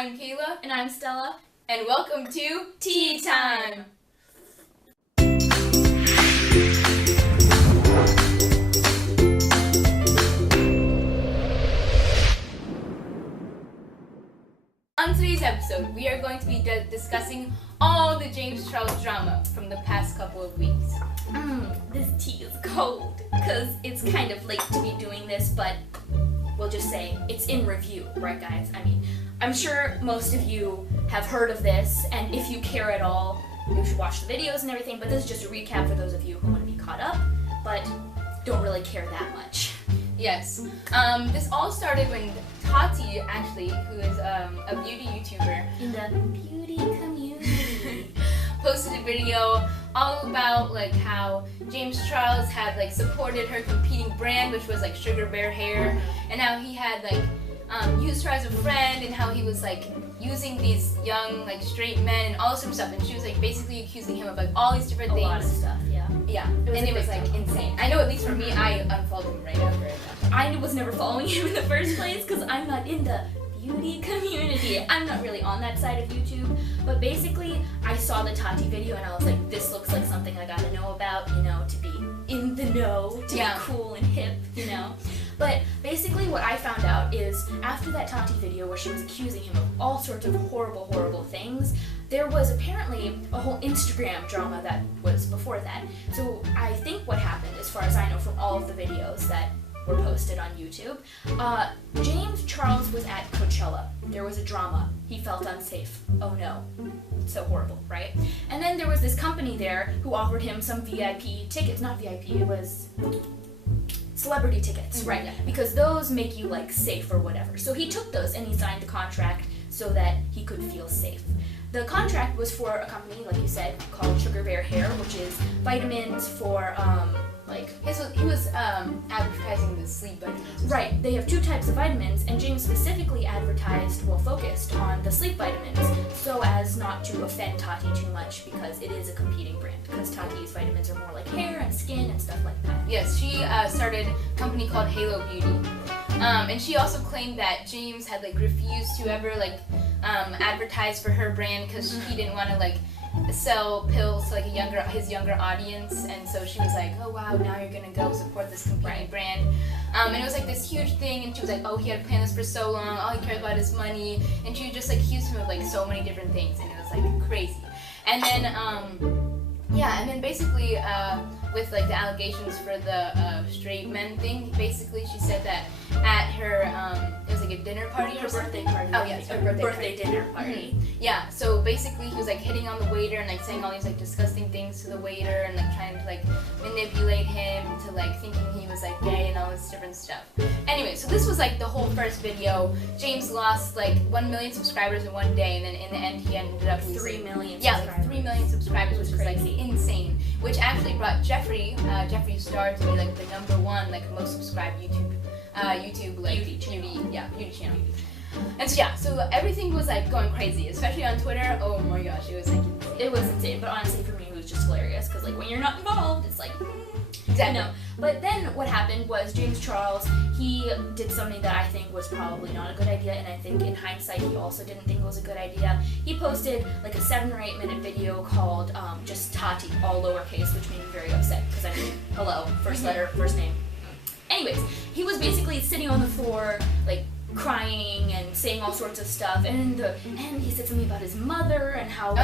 I'm Kayla. And I'm Stella. And welcome to Tea Time! On today's episode, we are going to be discussing all the James Charles drama from the past couple of weeks. This tea is cold, because it's kind of late to be doing this, but we'll just say it's in review, right guys? I mean, I'm sure most of you have heard of this, and if you care at all, you should watch the videos and everything, but this is just a recap for those of you who want to be caught up, but don't really care that much. Yes. This all started when Tati, actually, who is a beauty YouTuber In the beauty community. posted a video all about like how James Charles had like supported her competing brand, which was like Sugar Bear Hair, and how he had like used her as a friend, and how he was like using these young like straight men and all this sort of stuff, and she was like basically accusing him of like all these different things. A lot of stuff, yeah. Yeah, and it was like insane. I know, at least for me, I unfollowed him right after it. I was never following him in the first place because I'm not in the beauty community. I'm not really on that side of YouTube, but basically I saw the Tati video and I was like, this looks like something I gotta know about, you know, to be in the know, to be cool and hip, you know. But basically what I found out is after that Tati video where she was accusing him of all sorts of horrible, horrible things, there was apparently a whole Instagram drama that was before that. So I think what happened, as far as I know from all of the videos that were posted on YouTube, James Charles was at Coachella. There was a drama. He felt unsafe. Oh no. So horrible, right? And then there was this company there who offered him some VIP tickets. Not VIP, it was celebrity tickets, right? Yeah. Because those make you like safe or whatever. So he took those and he signed the contract so that he could feel safe. The contract was for a company, like you said, called Sugar Bear Hair, which is vitamins for he was advertising the sleep vitamins. Right, they have two types of vitamins, and James specifically focused on the sleep vitamins, so as not to offend Tati too much, because it is a competing brand, because Tati's vitamins are more like hair and skin and stuff like that. Yes, she started a company called Halo Beauty, and she also claimed that James had like refused to ever like advertise for her brand because he didn't want to like sell pills to like his younger audience, and so she was like, oh wow, now you're gonna go support this competing brand, and it was like this huge thing, and she was like, oh, he had planned this for so long, all he cared about is money, and she just like accused him of like so many different things, and it was like crazy. And then basically with like the allegations for the straight men thing, basically she said that at her it was like a dinner party or birthday party. Oh yes, her birthday dinner party. Yeah, so basically he was like hitting on the waiter and like saying all these like disgusting things to the waiter and like trying to like manipulate him to like thinking he was like gay and all this different stuff. Anyway, so this was like the whole first video. James lost like 1 million subscribers in one day, and then in the end he ended up losing 3 million. Yeah, like 3 million subscribers, which was like insane. Which actually brought Jeffree Star to be like the #1 like most subscribed YouTube like beauty channel. And so yeah, so everything was like going crazy, especially on Twitter. Oh my gosh, it was like insane. It was insane, but honestly for me it was just hilarious because like when you're not involved, it's like exactly. No. But then what happened was James Charles, he did something that I think was probably not a good idea, and I think in hindsight he also didn't think it was a good idea. He posted like a 7 or 8 minute video called just Tati, all lowercase, which made me very upset because I mean, hello, first letter, first name. Anyways, he was basically sitting on the floor, like crying and saying all sorts of stuff, and he said something about his mother and how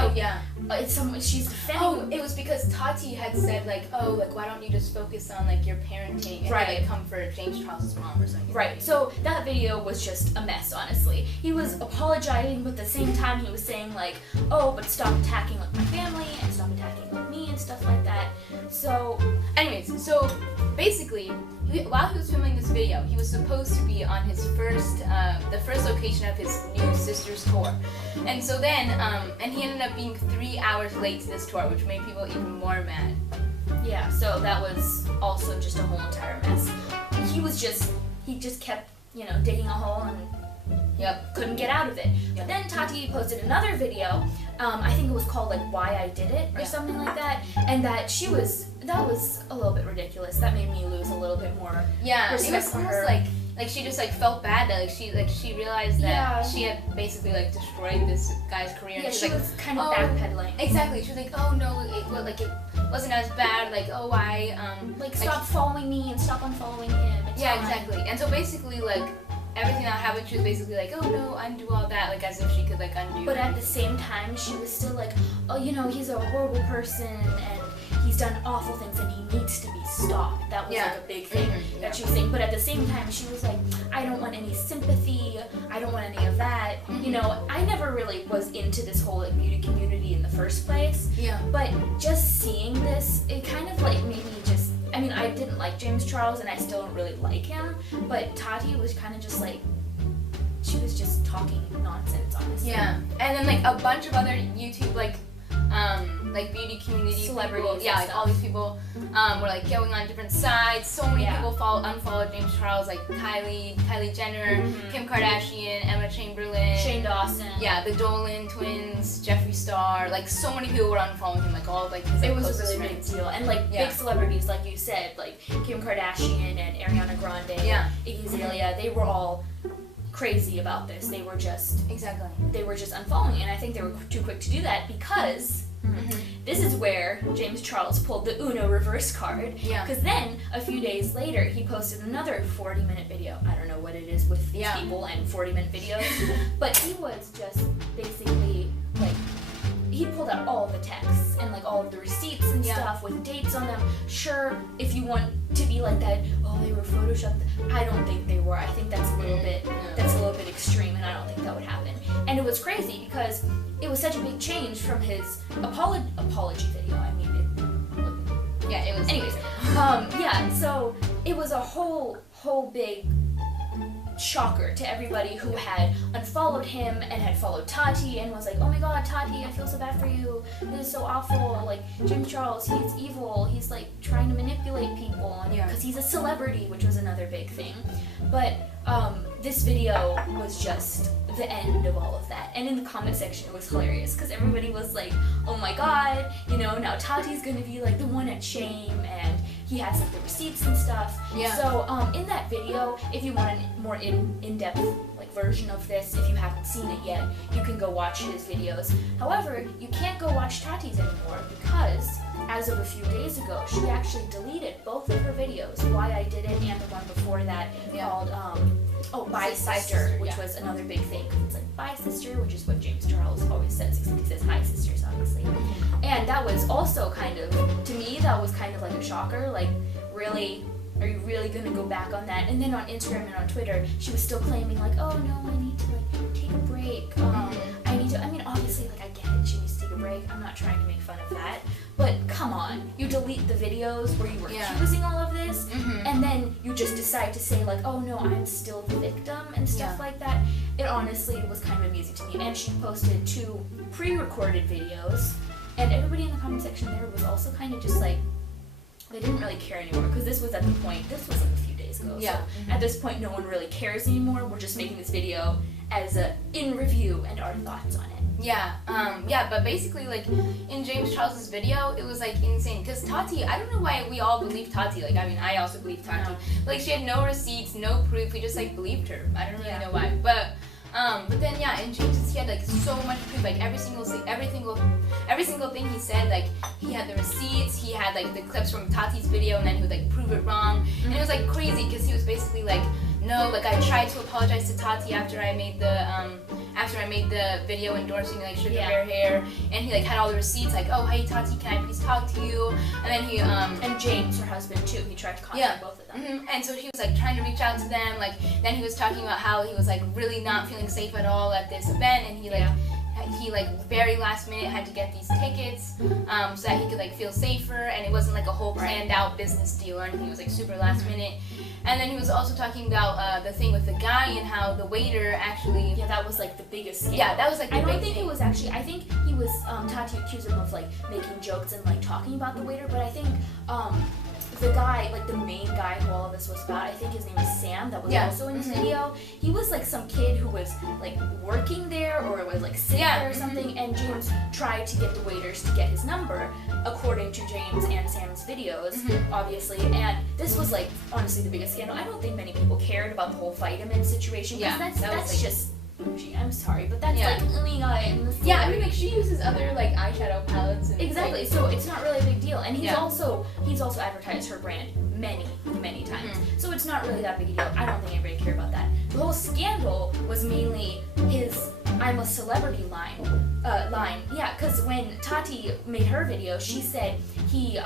she's defending. Oh, it was because Tati had said like, oh, like why don't you just focus on like your parenting and like comfort James Charles' mom or something. Right. So that video was just a mess, honestly. He was apologizing, but at the same time he was saying like, oh, but stop attacking like my family and stop attacking like me and stuff like that. So, anyways, so basically, while he was filming this video, he was supposed to be on his the first location of his new Sisters tour, and so then, and he ended up being 3 hours late to this tour, which made people even more mad. Yeah, so that was also just a whole entire mess. He just kept, digging a hole and couldn't get out of it. But then Tati posted another video, I think it was called like Why I Did It or something like that, and that was a little bit ridiculous. That made me lose a little bit more respect for her. like she just like felt bad that she realized that Yeah. she had basically like destroyed this guy's career. Yeah, and she like, was kind of "Oh," backpedaling. Exactly. She was like, oh no, it wasn't as bad. Like, oh, I Like, stop following me and stop unfollowing him. It's yeah, fine. exactly. And so basically, like, everything that happened, she was basically like, oh no, undo all that, like as if she could like undo. But at the same time, she was still like, oh, you know, he's a horrible person and he's done awful things and he needs to be stopped. That was Yeah. like a big thing Mhm, that she was saying. But at the same time, she was like, I don't want any sympathy. I don't want any of that. You know, I never really was into this whole like beauty community in the first place. Yeah. But just seeing this, it kind of like made me just. I mean, I didn't like James Charles and I still don't really like him. But Tati was kind of just like. She was just talking nonsense, honestly. Yeah. And then like a bunch of other YouTube like beauty community Celebrities people, and yeah, like stuff. all these people were like going on different sides. So many Yeah. people unfollowed James Charles, like Kylie Jenner, Mhm. Kim Kardashian, Emma Chamberlain, Shane Dawson. yeah, the Dolan twins, Jeffree Star, like so many people were unfollowing him, like all of, like his It like, was a closest really big friends. deal. And like Yeah. big celebrities, like you said, like Kim Kardashian and Ariana Grande, Yeah. Iggy Azalea, they were all crazy about this. They were just Exactly. unfollowing, and I think they were too quick to do that because this is where James Charles pulled the Uno reverse card. Yeah. Because then a few days later, he posted another 40-minute video. I don't know what it is with these Yeah. people and 40-minute videos, but he was just basically like. He pulled out all of the texts and like all of the receipts and Yeah. stuff with dates on them. Sure, if you want to be like that, oh, they were photoshopped. I don't think they were. I think that's a little bit extreme, and I don't think that would happen. And it was crazy because it was such a big change from his apology video. I mean, Yeah, it was. anyways, yeah. So it was a whole big shocker to everybody who had unfollowed him and had followed Tati and was like, oh my god, Tati, I feel so bad for you. This is so awful. Like, James Charles, he's evil. He's like trying to manipulate people because he's a celebrity, which was another big thing. But this video was just the end of all of that. And in the comment section, it was hilarious because everybody was like, oh my god, you know, now Tati's gonna be like the one at shame, and he has like the receipts and stuff. Yeah. So in that video, if you want a more in-depth like version of this, if you haven't seen it yet, you can go watch his videos. However, you can't go watch Tati's anymore because as of a few days ago, she actually deleted both of her videos, Why I Did It and the one before that called Bye Sister, which was another big thing. It's like Bye Sister, which is what James Charles always says, except he says Hi Sisters, obviously. And that was also kind of, to me, that was kind of like a shocker. Like, really, are you really gonna go back on that? And then on Instagram and on Twitter, she was still claiming like, oh no, I need to like take a break. I need to. I mean, obviously, like I get it, she needs to take a break. I'm not trying to make fun of that, but come on, you delete the videos where you were accusing all of this, and then you just decide to say like, oh no, I'm still the victim and stuff like that. It honestly was kind of amusing to me. And she posted 2 pre-recorded videos, and everybody in the comment section there was also kind of just like. They didn't really care anymore because this was at the point, this was like a few days ago. Yeah. So at this point, no one really cares anymore. We're just making this video as a in review and our thoughts on it. Yeah, but basically, like, in James Charles's video, it was, like, insane, because Tati, I don't know why we all believe Tati, like, I mean, I also believe Tati, but, like, she had no receipts, no proof, we just, like, believed her, I don't really know why, but then, in James's, he had, like, so much proof, like, every single thing he said, like, he had the receipts, he had, like, the clips from Tati's video, and then he would, like, prove it wrong, and it was, like, crazy, because he was basically, like, no, like, I tried to apologize to Tati after I made the video endorsing like sugar bear hair, and he like had all the receipts like, oh hey Tati, can I please talk to you? And then he and James, her husband too, he tried to contact both of them. And so he was like trying to reach out to them, like then he was talking about how he was like really not feeling safe at all at this event, and he like very last minute had to get these tickets so that he could like feel safer, and it wasn't like a whole planned out business deal or anything. It was like super last minute. And then he was also talking about the thing with the guy and how the waiter actually... Yeah, that was like the biggest scandal. Yeah, that was like the I big don't think thing. it was actually, I think he was, Tati accused him of like making jokes and like talking about the waiter, but I think the guy, like the main guy who all of this was about, I think his name is Sam, that was also in this video. He was like some kid who was like working there or was like sick or something, and James tried to get the waiters to get his number, according to James and Sam's videos, obviously. And this was like honestly the biggest scandal. I don't think many people cared about the whole vitamin situation. Yeah, that's like, just bougie. I'm sorry, but that's like, oh my god. I mean, like she uses other like eyeshadow palettes. And, exactly. Like, so it's not really a big deal, and he's also advertised her brand many times. So it's not really that big a deal. I don't think anybody cared about that. The whole scandal was mainly his "I'm a celebrity" line. Yeah, because when Tati made her video, she said he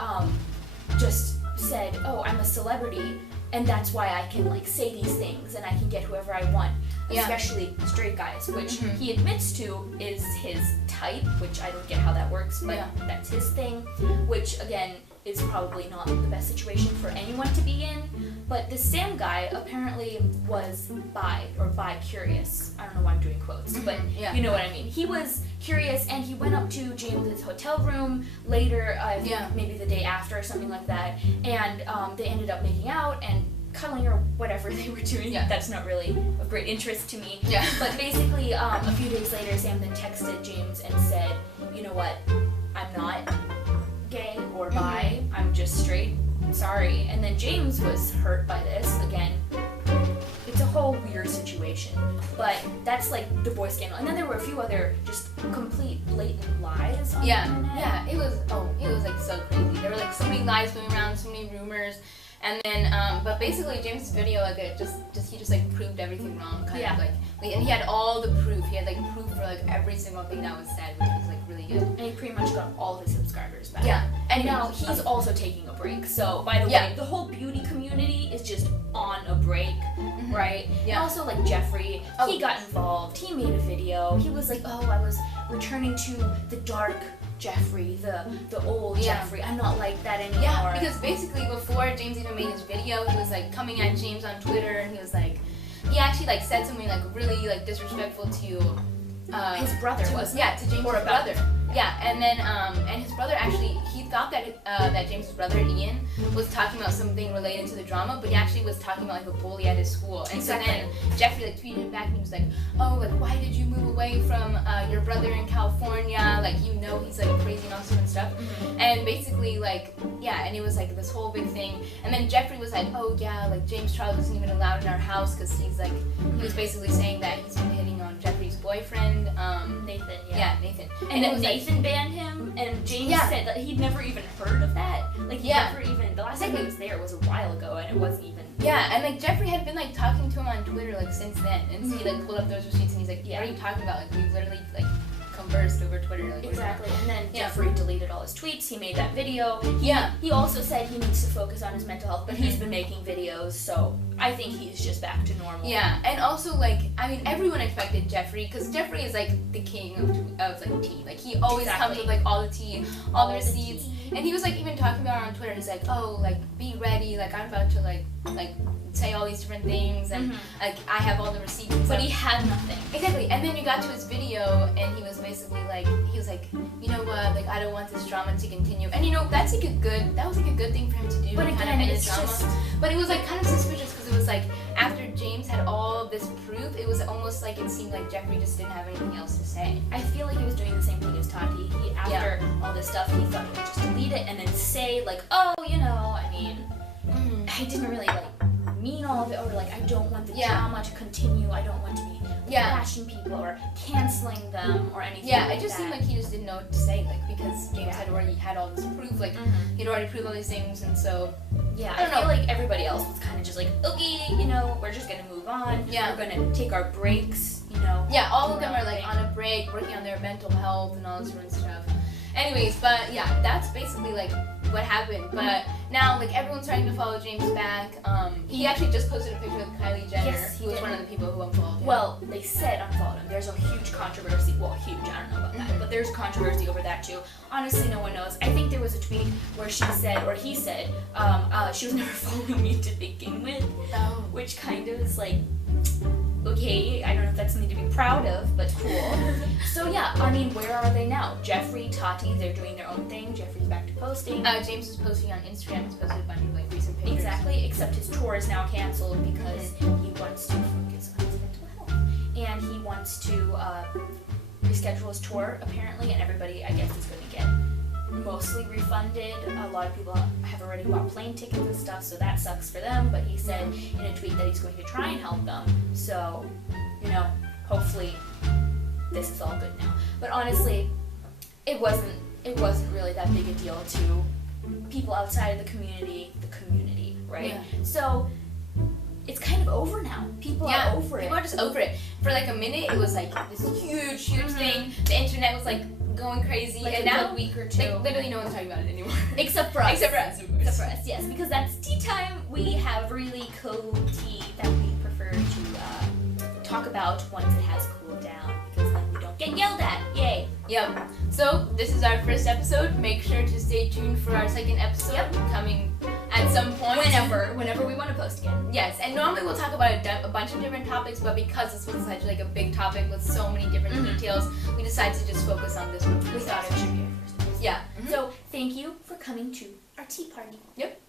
just said, "Oh, I'm a celebrity, and that's why I can like say these things and I can get whoever I want." Especially straight guys, which he admits to is his type, which I don't get how that works, but that's his thing, which again is probably not the best situation for anyone to be in. But the Sam guy apparently was bi-curious. I don't know why I'm doing quotes, but you know what I mean. He was curious, and he went up to James's hotel room later, maybe the day after or something like that, and they ended up making out and cuddling or whatever they were doing. That's not really of great interest to me. But basically, a few days later, Sam then texted James and said, "You know what? I'm not gay or bi. I'm just straight. Sorry." And then James was hurt by this. Again, it's a whole weird situation. But that's like the boy scandal. And then there were a few other just complete blatant lies on the internet. It was like so crazy. There were like so many lies going around, so many rumors. And then, but basically James' video, like, he just like proved everything wrong, kind of like, and he had all the proof. He had like proof for like every single thing that was said, which was like really good. And he pretty much got all of his subscribers back. And now he's also taking a break. So by the way, the whole beauty community is just on a break, right? And also like Jeffree, he got involved. He made a video. He was like, "Oh, I was returning to the dark Jeffree, the old Jeffree. I'm not like that anymore." Yeah, because basically before James even made his video, he was like coming at James on Twitter, and he was like, he actually like said something like really like disrespectful to his brother, wasn't it? to James' brother. And then and his brother actually, he thought that that James's brother Ian was talking about something related to the drama, but he actually was talking about like a bully at his school. And so then Jeffree like tweeted him back, and he was like, "Oh, like why did you move away from your brother in California? Like he's like crazy and all sorts of stuff." And basically like and it was like this whole big thing. And then Jeffree was like, "Oh yeah, like James Charles isn't even allowed in our house because he's like he was basically saying that he's been hitting on Jeffree's boyfriend, Nathan." Nathan. And then Nathan banned him, and James said that he'd never even heard of that. Like, he never even, the last time he was there was a while ago, and it wasn't even. And like Jeffree had been like talking to him on Twitter like since then, and so he like pulled up those receipts, and he's like, "What are you talking about? Like we've literally like conversed over Twitter." Like, exactly. And then Jeffree deleted all his tweets. He made that video. He also said he needs to focus on his mental health, but he's been making videos, so I think he's just back to normal. And also like, I mean, everyone expected Jeffree, because Jeffree is like the king of like tea. Like he always comes with like all the tea, all the receipts. And he was like even talking about it on Twitter. He's like, "Oh, like be ready. Like I'm about to like say all these different things, and like I have all the receipts." But he had nothing. Exactly. And then you got to his video, and he was basically like, "You know what? Like I don't want this drama to continue." And you know that was like a good thing for him to do. But again, it's just. But it was like kind of suspicious, because it was like after James had all this proof, it was almost like it seemed like Jeffree just didn't have anything else to say. I feel like he was doing the same thing as Tati. After all this stuff, he thought he would just delete it and then say like, "Oh, you know, I mean, I didn't really like mean all of it," or like, "I don't want the drama to continue. I don't want to be bashing people or canceling them or anything." It just seemed like he just didn't know what to say, like because James had already had all this proof, like he'd already proved all these things, and so I feel like everybody else was kind of just like, "Okay, you know, we're just gonna move on. We're gonna take our breaks, you know." All of them are like on a break, working on their mental health and all this sort of stuff. Anyways, but that's basically like what happened. But now like everyone's starting to follow James back. He actually just posted a picture with Kylie Jenner, who was one of the people who unfollowed him. Well, they said unfollowed him. There's a huge controversy. Well, huge, I don't know about that, but there's controversy over that too. Honestly, no one knows. I think there was a tweet where she said, or he said, she was never following me to begin with, which kind of is like, okay, I don't know if that's something to be proud of, but cool. So I mean, where are they now? Jeffree, Tati, they're doing their own thing. Jeffree's back to posting. James is posting on Instagram. He's posted a bunch of like recent pictures. Exactly, except his tour is now canceled because he wants to focus on his mental health. And he wants to reschedule his tour apparently, and everybody I guess is going to get mostly refunded. A lot of people have already bought plane tickets and stuff, so that sucks for them. But he said in a tweet that he's going to try and help them. So, hopefully this is all good now. But honestly, it wasn't really that big a deal to people outside of the community, right? Yeah. So it's kind of over now. People are over it. People are just over it. For like a minute, it was like this huge thing. The internet was like going crazy, Like and a now good week or two. like, literally no one's talking about it anymore. Except for us. Except for us, of course. Except for us, yes, because that's tea time. We have really cool tea that we prefer to talk about once it has cooled down, because then we don't get yelled at. Yay! Yep. So this is our first episode. Make sure to stay tuned for our second episode coming at some point. Whenever we want to post again. Yes, and normally we'll talk about a bunch of different topics, but because this was such like a big topic with so many different details, we decided to just focus on this one. We thought it should be our first episode. Yeah. So thank you for coming to our tea party. Yep.